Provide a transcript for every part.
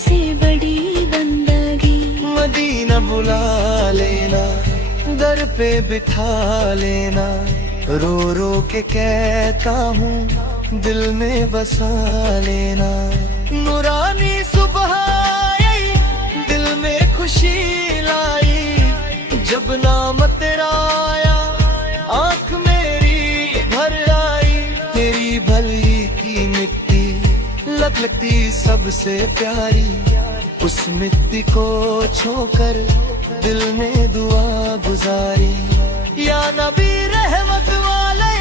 से बड़ी बंदगी। मदीना बुला लेना, दर पे बिठा लेना, रो रो के कहता हूँ दिल में बसा लेना। नूरानी सुबह आई, दिल में खुशी लाई, जब नाम तेरा आया आँख मेरी भर आई। तेरी भली की मिट्टी लगती सबसे प्यारी, उस मिट्टी को छोकर दिल ने दुआ गुजारी। या नबी रहमत वाले,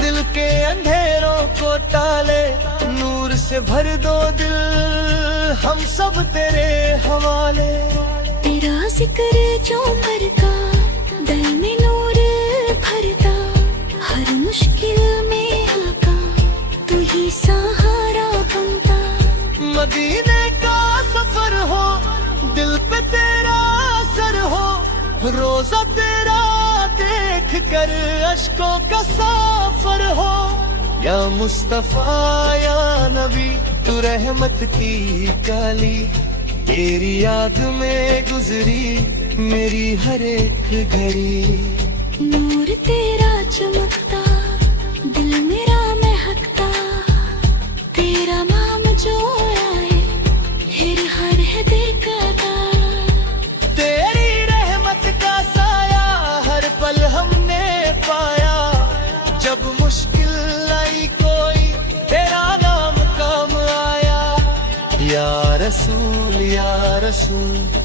दिल के अंधेरों को टाले, नूर से भर दो दिल हम सब तेरे हवाले। तेरा जिक्र जो करता, दिल में नूर भरता, हर मुश्किल में आका तू ही सहारा बनता। मदीने का सफर हो, दिल पे तेरा असर हो, रोजा तेरा देख कर अश्कों का सफर हो। या मुस्तफा या नबी तू रहमत की काली, तेरी याद में गुजरी मेरी हर एक घड़ी। नूर तेरा चमकता, दिल मेरा महकता, तेरा नाम जो आए हिर हर है देखता। तेरी रहमत का साया हर पल हमने पाया, जब मुश्किल आई कोई तेरा नाम काम आया। या रसूल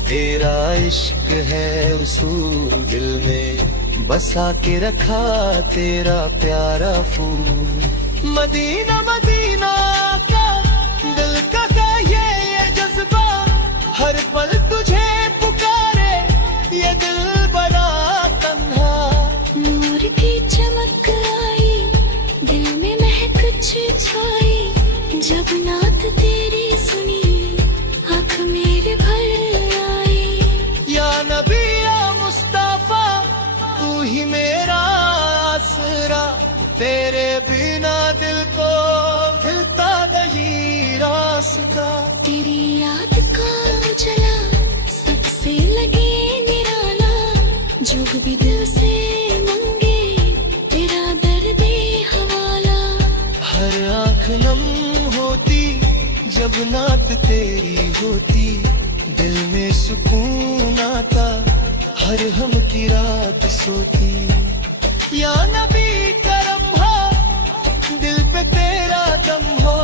तेरा इश्क है उसूल, दिल में बसा के रखा तेरा प्यारा फूल। मदीना मदीना का दिल का ये जज्बा, हर पल तुझे पुकारे ये दिल बड़ा तन्हा। नूर की चमक आई, दिल में महक छाई, जब नात तेरी सुनी आँख मेरे भर आई। या नबी या मुस्तफा तू ही मेरा आसरा, तेरे बिना दिल को खिलता नहीं रास्ता। तेरी याद का उजला सबसे लगे निराला, जो भी दिल से मंगे तेरा दर्द हवाला। हर आँख नम होती जब नात तेरी होती, दिल में सुकून आता हर हम की रात सोती। या नबी करम हो, दिल पे तेरा दम हो,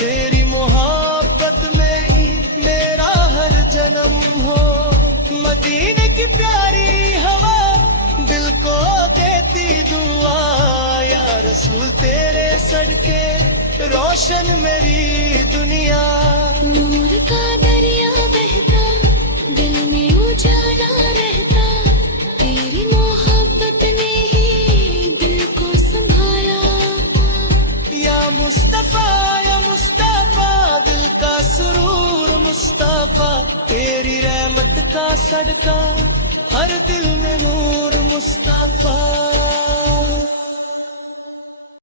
तेरी मोहब्बत में ही मेरा हर जन्म हो। मदीने की प्यारी हवा दिल को देती दुआ, या रसूल तेरे सदके रोशन मेरी दुनिया। नूर का दरिया बहता, दिल में उजाला रहता, तेरी मोहब्बत ने ही दिल को संभाला। या मुस्तफा दिल का सुरूर मुस्तफा, तेरी रहमत का सदका हर दिल में नूर मुस्तफा।